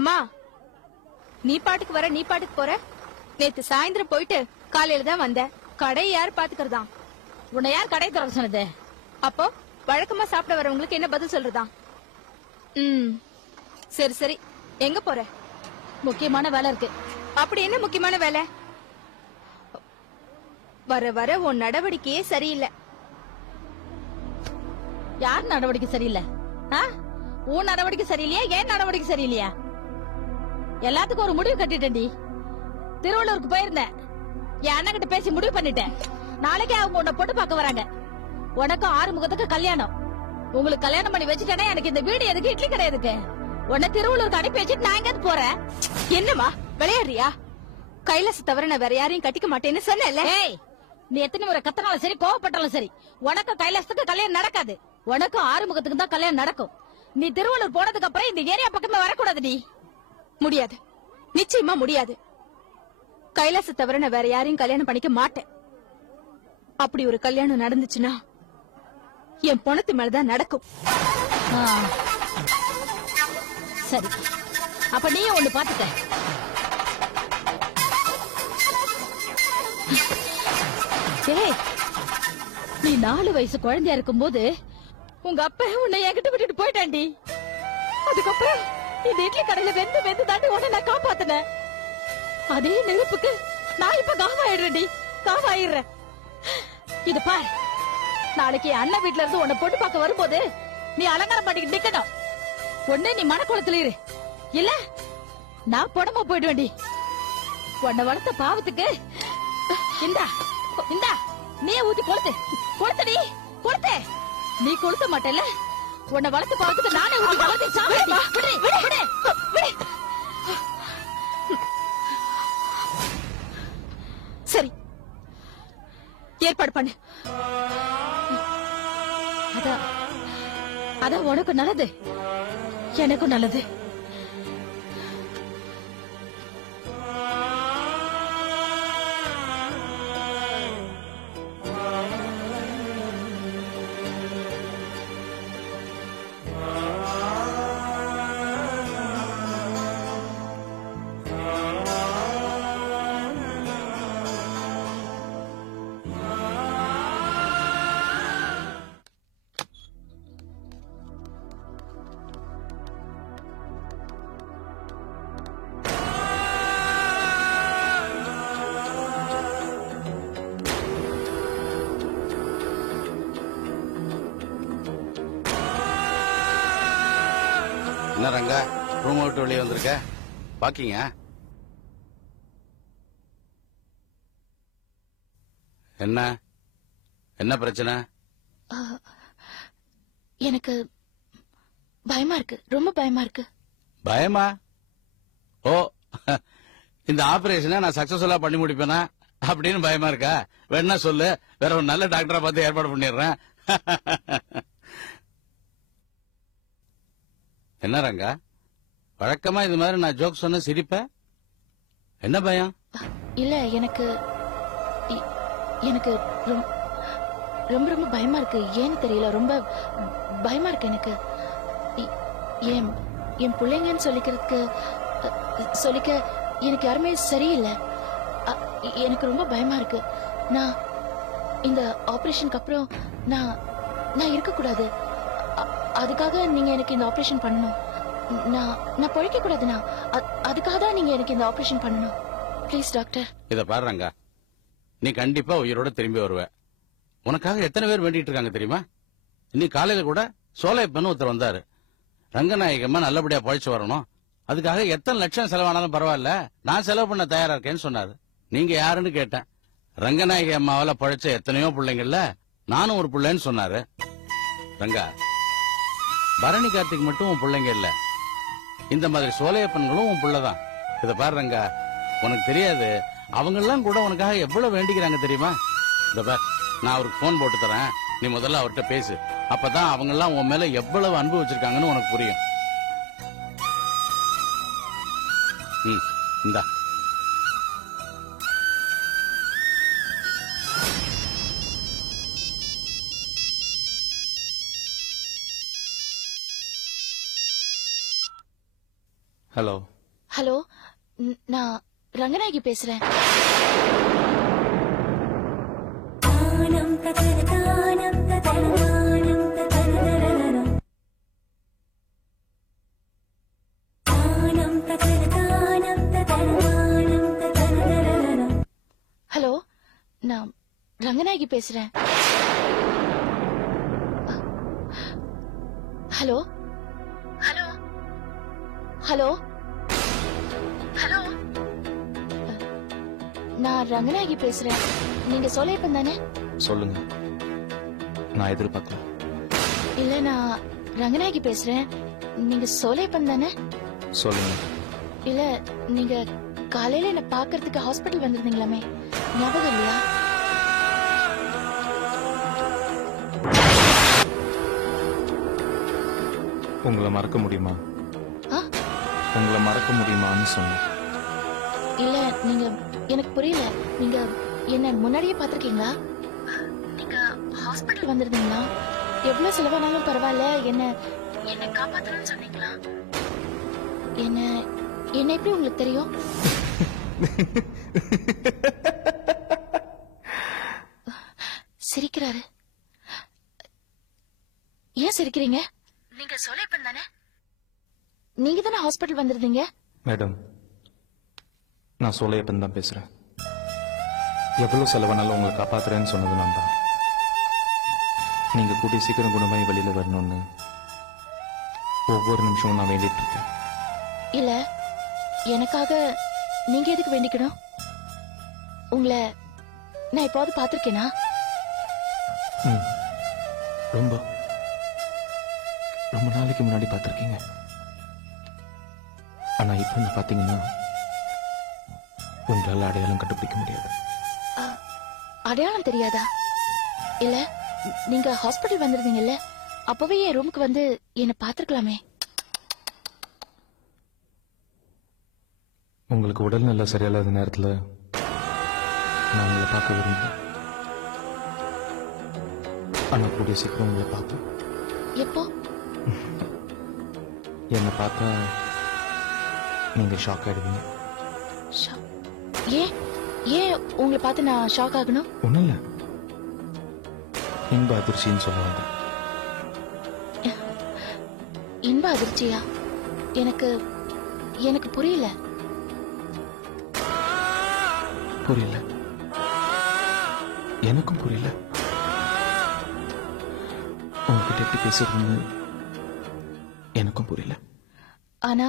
அம்மா, நீ பாட்டுக்கு வர, நீ பாட்டுக்கு போற. நேத்து சாயந்தரம் போயிட்டு காலையில தான் வந்த. கடையை யார் பாத்துக்கிறதா? உன்னை யார் கடை திறக்க சொன்னது? அப்போ வழக்கமா சாப்பிட வரவங்களுக்கு என்ன பதில் சொல்றதா? சரி சரி, எங்க போற? முக்கியமான வேலை இருக்கு. அப்படி என்ன முக்கியமான வேலை? வர வர உன் நடவடிக்கையே சரியில்லை. யார் நடவடிக்கை சரியில்லை? உன் நடவடிக்கை சரியில்லையா, ஏன் நடவடிக்கை சரியில்லையா? எல்லாத்துக்கும் ஒரு முடிவு கட்டிட்டேன்டி. திருவள்ளூருக்கு போயிருந்தேன், என் அண்ணன் கிட்ட பேசி முடிவு பண்ணிட்டேன். நாளைக்கே அவங்க உன்னை பொண்ணு பார்க்க வராங்க. உனக்கும் ஆறுமுகத்துக்கு கல்யாணம். உங்களுக்கு கல்யாணம் பண்ணி வச்சுட்டேன்னா எனக்கு இந்த வீடு எதுக்கு, இட்லி கடை எதுக்கு? உன்னை திருவள்ளூருக்கு அனுப்பி வச்சுட்டு நான் எங்க போறேன்? என்னமா விளையாடுறியா? கைலாச தவிர நான் வேற யாரையும் கட்டிக்க மாட்டேன்னு சொன்னேன்ல. நீ எத்தனை முறை கத்தினாலும் சரி, கோவப்பட்டாலும் சரி, உனக்கும் கைலாசத்துக்கு கல்யாணம் நடக்காது. உனக்கும் ஆறுமுகத்துக்கு தான் கல்யாணம் நடக்கும். நீ திருவள்ளூர் போனதுக்கு அப்புறம் இந்த ஏரியா பக்கமே வரக்கூடாது. நீ முடியாது, நிச்சயமா முடியாது. கைலாச தவிர நான் வேற யாரையும் கல்யாணம் பண்ணிக்க மாட்டேன். அப்படி ஒரு கல்யாணம் நடந்துச்சுன்னா என் பொணத்து மேலதான் நடக்கும். சரி, அப்ப நீயும் ஒண்ணு பாத்துக்க. நீ 4 வயசு குழந்தையா இருக்கும் போது உங்க அப்பா உன்னை என்கிட்ட விட்டுட்டு போயிட்டாண்டி. அதுக்கப்புறம் இந்த இட்லி கடையில வெந்து வெந்து தாண்டி உன்னை நான் காப்பாத்தினேன். அதே நெருப்புக்கு நான் இப்ப காவாயிடுறேன்டி, காவாயிடுறேன். இது பார், நாளைக்கு அண்ணன் வீட்டுல இருந்து உன்னை பொண்ணு பார்க்க வரும்போது நீ அலங்காரம் பண்ணிக்கிட்டு நிக்கணும். ஒண்ணு நீ மனக்குளத்துல இரு, இல்ல நான் புடம்ப போயிடுவேன்டி. உன்னை வளர்த்த பாவத்துக்கு இந்தா இந்தா நீயே ஊத்தி கொளுத்து. கொளுத்தடி, கொளுத்து. நீ கொளுத்த மாட்டேல, உன்னை வளர்த்து பாவத்துக்கு நானே ஊத்தி வளர்த்து சாப்பிடு. சரி, ஏற்பாடு பண்ணு. அதான் உனக்கும் நல்லது, எனக்கும் நல்லது. என்ன ரங்கா, ரூம் விட்டு வெளியே வந்திருக்க? பாக்கிங்க என்ன என்ன பிரச்சனை? எனக்கு பயமா இருக்கு, ரொம்ப பயமா இருக்கு. பயமா? ஓ, இந்த ஆபரேஷனை நான் சக்சஸ்ஃபுல்லா பண்ணி முடிப்பேனா அப்படின்னு பயமா இருக்கா? வேணா சொல்லு, வேற ஒரு நல்ல டாக்டரா பார்த்து ஏற்பாடு பண்ணிடுறேன். என்ன ரங்கா, வழக்கமா இது மாதிரி நான் ஜோக் சொன்ன சிரிப்ப, என்ன பயம்? இல்ல, எனக்கு எனக்கு ரொம்ப ரொம்ப பயமா இருக்கு. ஏன்னு தெரியல, ரொம்ப பயமா இருக்கு எனக்கு. என் பிள்ளைங்கன்னு சொல்லிக்க எனக்கு யாருமே சரியில்லை. எனக்கு ரொம்ப பயமா இருக்கு. நான் இந்த ஆபரேஷனுக்கு அப்புறம் நான் இருக்கக்கூடாது. அதுக்காக நீங்க எனக்கு இந்த ஆபரேஷன் பண்ணணும். நான் பொழைக்க கூடாதுண்ணா, அதுக்காக தான் நீங்க எனக்கு இந்த ஆபரேஷன் பண்ணணும். Please doctor. இத பாருங்க, நீ கண்டிப்பா உயிரோட திரும்பி வருவ. உனக்காக எத்தனை பேர் வேண்டிட்டு இருக்காங்க தெரியுமா? இன்னைக்கு காலையில கூட சோலையப்பன்னு ஒருத்தர் வந்தாரு. ரங்கநாயகம்மா நல்லபடியா பழிச்சு வரணும், அதுக்காக எத்தனை லட்சம் செலவானாலும் பரவாயில்ல, நான் செலவு பண்ண தயாரா இருக்கேன்னு சொன்னாரு. நீங்க யாருன்னு கேட்டேன். ரங்கநாயகி அம்மாவால பழைச்ச எத்தனையோ பிள்ளைங்கள்ல நானும் ஒரு பிள்ளைன்னு சொன்னாரு. ரங்கா, பரணி கார்த்திக் மட்டும் உன் பிள்ளைங்க இல்ல, இந்த மாதிரி சோலையப்பன்களும் உன் பிள்ளைதான். இத பாரு ரங்கா, உனக்கு தெரியாது, அவங்க எல்லாம் கூட உனக்காக எவ்வளவு வேண்டிக்கிறாங்க தெரியுமா? இத பார், நான் அவருக்கு போன் போட்டு தரேன், நீ முதல்ல அவர்கிட்ட பேசு. அப்பதான் அவங்க எல்லாம் உன் மேல எவ்வளவு அன்பு வச்சிருக்காங்கன்னு உனக்கு புரியும். இந்தா. ஹலோ. ஹலோ, நான் ரங்கநாயகி பேசுறேன். ஹலோ, நான் ரங்கநாயகி பேசுறேன். ஹலோ ஹலோ ஹலோ ஹலோ, நான் ரங்கநாயகி பேசுறேன். நீங்க சோலையப்பன் தானே? சொல்லுங்க. நான் எதிர்பார்க்கல. இல்ல, நான் ரங்கநாயகி பேசுறேன். நீங்க சோலையப்பன் தானே? சொல்லுங்க. இல்ல, நீங்க காலையில என்ன பாக்குறதுக்கு ஹாஸ்பிடல் வந்திருந்தீங்களாமே, ஞாபகம் இல்லையா? உங்களை மறக்க முடியுமா? ஆ? உங்களை மறக்க முடியுமான்னு சொன்னேன். இல்ல, நீங்க எனக்கு புரியல. நீங்க என்ன முன்னாடியே பாத்திருக்கீங்களா? நீங்க ஹாஸ்பிடல் வந்திருந்தீங்களா? எவ்வளவு செலவானாலும் பரவாயில்ல, என்ன என்ன காப்பாத்தணும்னு சொன்னீங்களா? என்ன என்ன எப்படி உங்களுக்கு தெரியும்? சிரிக்கிறாரு. ஏன் சிரிக்கிறீங்க? நீங்க சோலைப்பன் தானே? நீங்க தானே ஹாஸ்பிடல் வந்திருந்தீங்க? மேடம், நான் சோலையப்பன் தான் பேசுறேன். எவ்வளவு செலவானாலும் உங்களை காப்பாத்துறேன்னு சொன்னது நான் தான். நீங்க கூடிய சீக்கிரம் குணமாய் வெளியில வரணும்னு ஒவ்வொரு நிமிஷமும் நான் வேண்டிட்டு இருக்கேன். இல்ல, எனக்காக நீங்க எதுக்கு வேண்டிக்கணும்? உங்களை நான் எப்பாவது பாத்திருக்கேனா? ம். ரொம்ப ரொம்ப நாளைக்கு முன்னாடி பார்த்திருக்கீங்க. ஆனா இப்ப என்ன பாத்தீங்கன்னா உங்களால அடையாளம் கண்டுபிடிக்க முடியாது. அடையாளம் தெரியாதா? இல்ல, நீங்க ஹாஸ்பிடல் வந்திருந்தீங்கல்ல, அப்பவே என் ரூமுக்கு வந்து என்ன பாத்திருக்கலாமே. உங்களுக்கு உடல்நல சரியில்லாத நேரத்துல நான் உங்களை பார்க்க விரும்புகிறேன். ஆனா கூடிய சீக்கிரம் உங்களை பார்ப்பேன். எப்போ? என்னை பார்த்தா நீங்க ஷாக் ஆயிடுவீங்க. ஏன் ஏன் உங்களை பார்த்து நான் ஷாக் ஆகணும்? ஒண்ணும் இல்ல, இன்ப அதிர்ச்சின்னு சொல்லுவாங்க. இன்ப அதிர்ச்சியா? எனக்கு எனக்கு புரியல. புரியல, எனக்கும் புரியல. உங்ககிட்ட எப்படி பேசுறதுன்னு எனக்கும் புரியல. ஆனா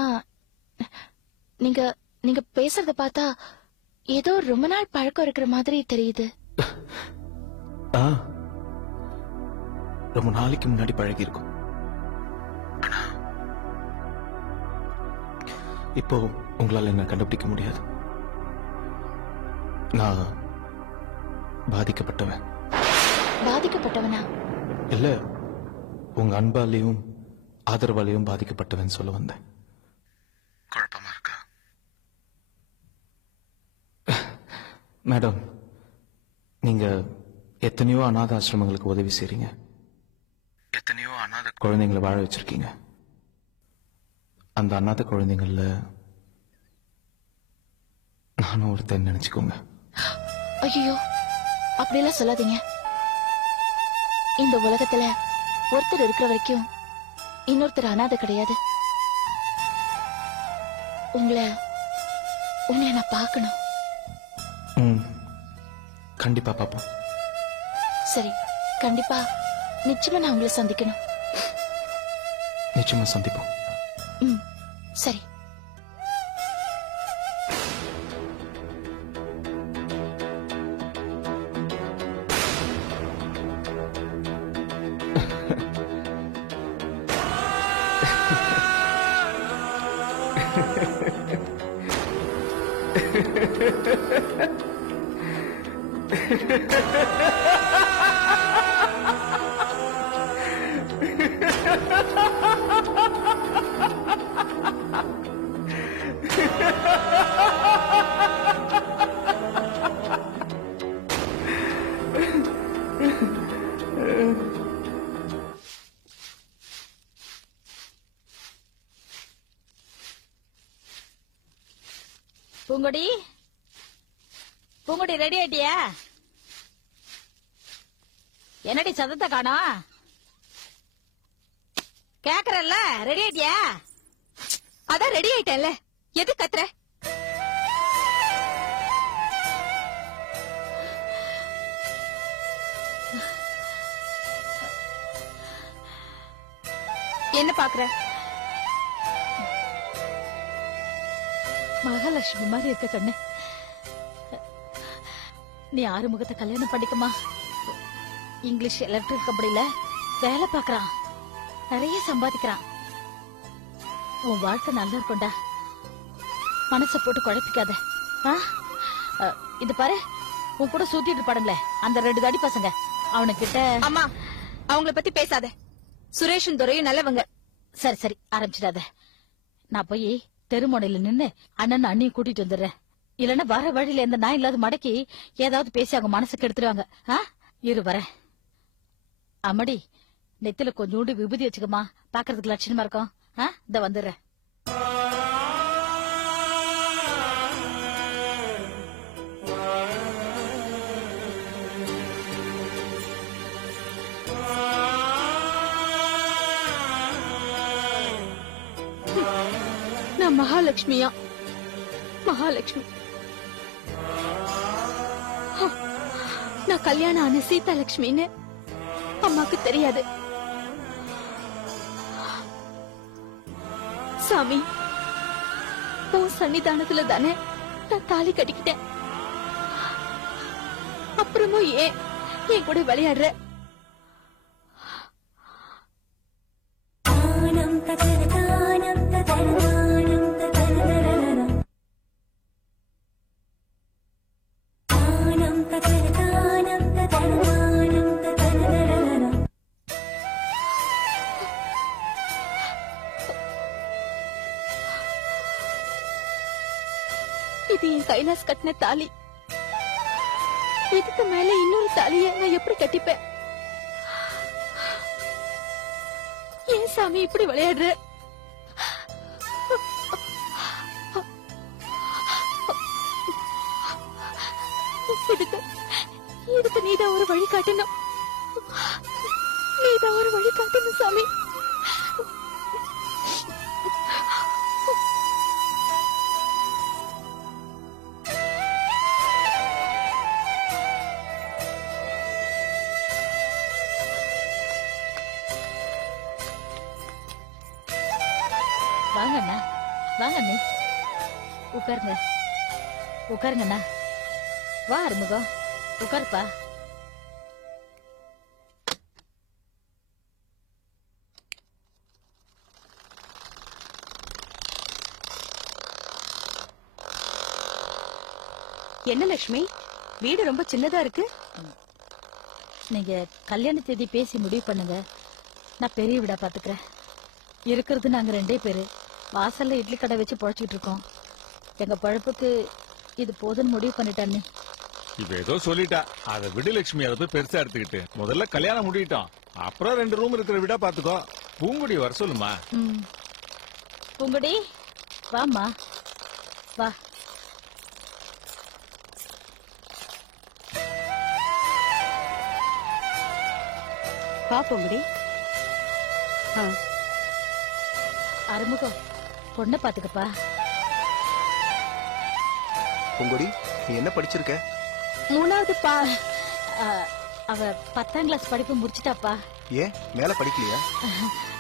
நீங்க நீங்க பேசுறத பார்த்தா ஏதோ ரொம்ப நாள் பழக்கம் இருக்கிற மாதிரி தெரியுது. ஆ, ரொம்ப நாளைக்கு முன்னாடி பழகி இருக்கும். இப்போ உங்களால என்ன கண்டுபிடிக்க முடியாது. நான் பாதிக்கப்பட்டவன். பாதிக்கப்பட்டவனா? இல்ல, உங்க அன்பாலையும் ஆதரவாலையும் பாதிக்கப்பட்டவன் சொல்ல வந்தேன். குழப்பமா இருக்கா? மேடம், நீங்க எத்தனையோ அநாத ஆசிரமங்களுக்கு உதவி செய்றீங்க. எத்தனையோ அநாத குழந்தைங்களை வாழ வச்சிருக்கீங்க. அந்த அநாத குழந்தைங்கள்ல நானும் ஒருத்தன் நினைச்சுக்கோங்க. ஐயோ, அப்படியெல்லாம் சொல்லாதீங்க. இந்த உலகத்துல ஒருத்தர் இருக்கிற வரைக்கும் இன்னொருத்தர் அனாதை கிடையாது. உங்களை நான் பார்க்கணும். கண்டிப்பா பாப்போம். சரி, கண்டிப்பா நிச்சயமா நான் உங்களை சந்திக்கணும். நிச்சயமா சந்திப்போம். சரி. பூங்கொடி பூங்கொடி ரெடி ஆயிட்டியா? என்னடி சத்தத்தை காணோம்? கேக்குறல்ல, ரெடி ஆயிட்டியா? அதான் ரெடி ஆயிட்டேன்ல, எது கத்துற? என்ன பாக்குற? மகாலட்சுமி மாதிரி இருக்க கண்ணு. நீ ஆறுமுகத்தை கல்யாணம் பண்ணிக்கமா. இங்கிலீஷ் எலக்ட்ரிக் கம்பெனில வேலை பாக்குறான், நிறைய சம்பாதிக்கிறான். உன் வாழ்க்கை நல்லா இருக்கும்டா, மனச போட்டு குழப்பிக்காத. இது பாரு, உன் கூட சுத்திட்டு இருப்பாடுங்களே அந்த 2 தாடி பசங்க, அவனுக்கிட்ட. அம்மா, அவங்கள பத்தி பேசாத. சுரேஷும் துரையும் நல்லவங்க. சரி சரி, ஆரம்பிச்சிடாத. நான் போய் தெருமுனையில நின்னு அண்ணன் அண்ணியும் கூட்டிட்டு வந்துடுறேன். இல்லன்னா வர வழியில எந்த நான் இல்லாத மடக்கி ஏதாவது பேசி அவங்க மனசுக்கு எடுத்துருவாங்க. இரு வரேன். அம்மடி, நெத்தில கொஞ்சோண்டு விபூதி வச்சுக்கமா, பாக்குறதுக்கு லட்சணமா இருக்கும். இத வந்துடுறேன். நான் மகாலட்சுமியா? மகாலட்சுமி. நான் கல்யாணம் ஆன சீதா லட்சுமின்னு அம்மாக்கு தெரியாது. சாமி, உன் சன்னிதானத்துல தானே நான் தாலி கட்டிக்கிட்டேன். அப்புறமும் ஏன் என் கூட விளையாடுற? இது என் கைலாஸ் கட்டின தாலி. இதுக்கு மேல இன்னொரு தாலியை நான் எப்படி கட்டிப்பேன்? ஏன் சாமி இப்படி விளையாடுற? இதுக்கு நீதான் ஒரு வழி காட்டணும். நீதான் ஒரு வழி காட்டணும் சாமி. வாங்கண்ணா, வாங்க அண்ணே, உட்காருங்க. உட்காருங்கண்ணா. வா அருமுகம், உட்காருப்பா. என்ன லட்சுமி, வீடு ரொம்ப சின்னதா இருக்கு. நீங்க கல்யாண தேதி பேசி முடிவு பண்ணுங்க, நான் பெரிய வீடா பாத்துக்கிறேன். இருக்கிறது நாங்க 2 பேரு. வாசல்ல இட்லி கடை வச்சு பொழைச்சிட்டு இருக்கோம். எங்க பழப்புக்கு இது போதுன்னு முடிவு பண்ணிட்டான்னு. இவ ஏதோ சொல்லிட்டா, அதை விடு லட்சுமி. அதை போய் பெருசா எடுத்துக்கிட்டு முதல்ல கல்யாணம் முடிவிட்டோம், அப்புறம் 2 ரூம் இருக்கிற வீடா பாத்துக்கோ. பூங்குடி வர சொல்லுமா. பூங்குடி, வாமா, வா. வா பூங்குடி. அருமுகம், பொண்ணை பாத்துக்கப்பா. பூங்குடி, நீ என்ன படிச்சிருக்க? 3வது அவ 10ஆம் கிளாஸ் படிப்பு முடிச்சிட்டாப்பா. ஏன் மேல படிக்கலையா?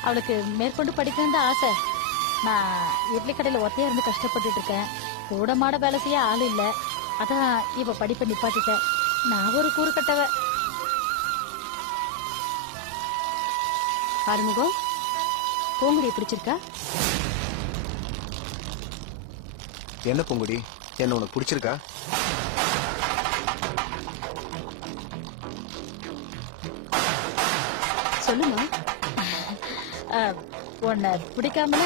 அவளுக்கு மேற்கொண்டு படிக்கணும்னு தான் ஆசை. நான் இட்லி கடையில ஒத்தையா இருந்து கஷ்டப்பட்டுட்டு இருக்கேன். கூட மாட வேலை செய்ய ஆள் இல்ல. அதான் இப்ப படிப்பை நிப்பாட்டிட்டேன். நான் ஒரு கூறு கட்டவ. ஆறுமுகம், பூங்குடி பிடிச்சிருக்கா? என்ன பூங்குடி, என்ன உனக்கு பிடிச்சிருக்கா? சொல்லுமா. உன்னை பிடிக்காமல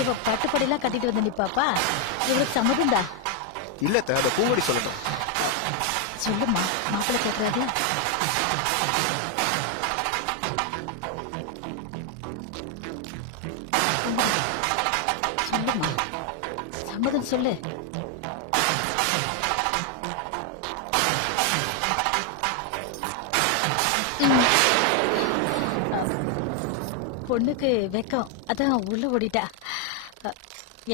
இவ பட்டுப்படியெல்லாம் கட்டிட்டு வந்து நிப்பாப்பா. இவளுக்கு சம்மதம் தான். இல்ல அத பூங்குடி சொல்லணும். சொல்லுமா, மாப்பிள்ளை கேட்கறாரு. சொல்லுமா, சம்மதம் சொல்லு. பொண்ணுக்கு வெக்கம் அதான் உள்ள ஓடிட்டா. அ,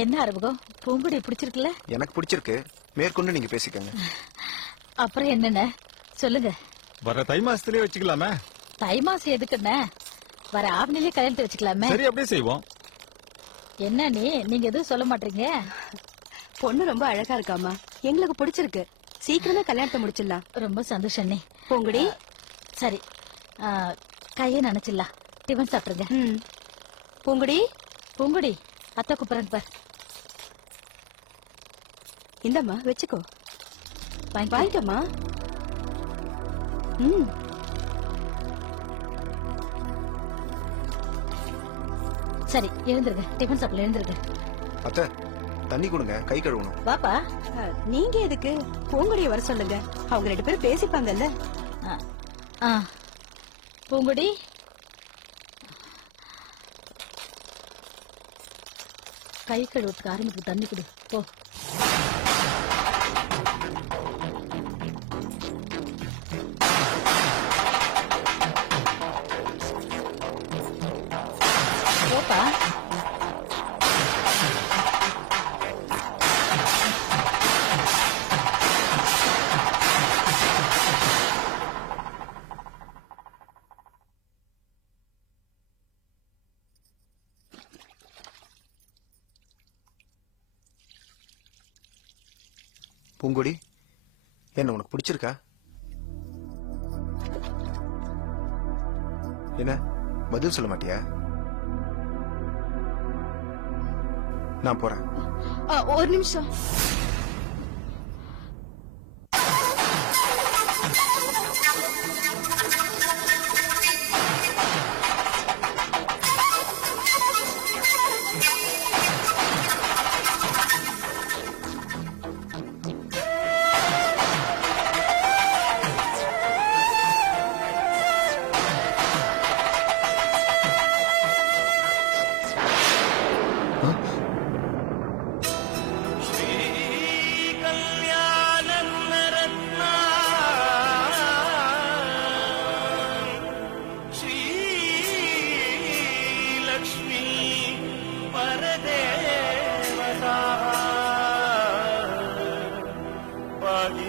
என்ன அறிமுகம், பூங்குடி பிடிச்சிருக்குல்ல? எனக்கு பிடிச்சிருக்கு, மேற்கொண்டு நீங்க பேசிக்கங்க. அப்புறம் என்னென்ன சொல்லுங்க. வர தை மாசத்திலே வச்சுக்கலாமே. தை மாசம் எதுக்குண்ணே, வர ஆவணிலே கல்யாணத்தை வச்சுக்கலாமே. சரி, அப்படியே செய்வோம். என்ன நீங்க எதுவும் சொல்ல மாட்டீங்க? பொண்ணு ரொம்ப அழகா இருக்காமா, எங்களுக்கு பிடிச்சிருக்கு. சீக்கிரமே கல்யாணத்தை முடிச்சிடலாம். ரொம்ப சந்தோஷம். பூங்குடி, சரி, கையை நினைச்சிடலாம். டிஃபன் சாப்பிடுங்க. பூங்குடி, பூங்குடி அத்தை கூப்பிடுறேன் பார். இந்தம்மா வச்சுக்கோ. வாங்கிக்கோமா. சரி, எழுந்துருங்க. டிஃபன் சாப்பிடல, எழுந்துருங்க. அத்தை, தண்ணி கொடுங்க, கை கழுவணும். பாப்பா, நீங்க எதுக்கு? பூங்குடிய வர சொல்லுங்க, அவங்க 2 பேரும் பேசிப்பாங்கல்ல. பூங்குடி, கை கழுவுறதுக்கு ஆரம்பிக்கு தண்ணி குடி போ. போப்பா. பூங்குடி, என்ன உனக்கு பிடிச்சிருக்கா? என்ன பதில் சொல்ல மாட்டியா? நான் போறேன். ஒரு நிமிஷம். परदेवता पाहि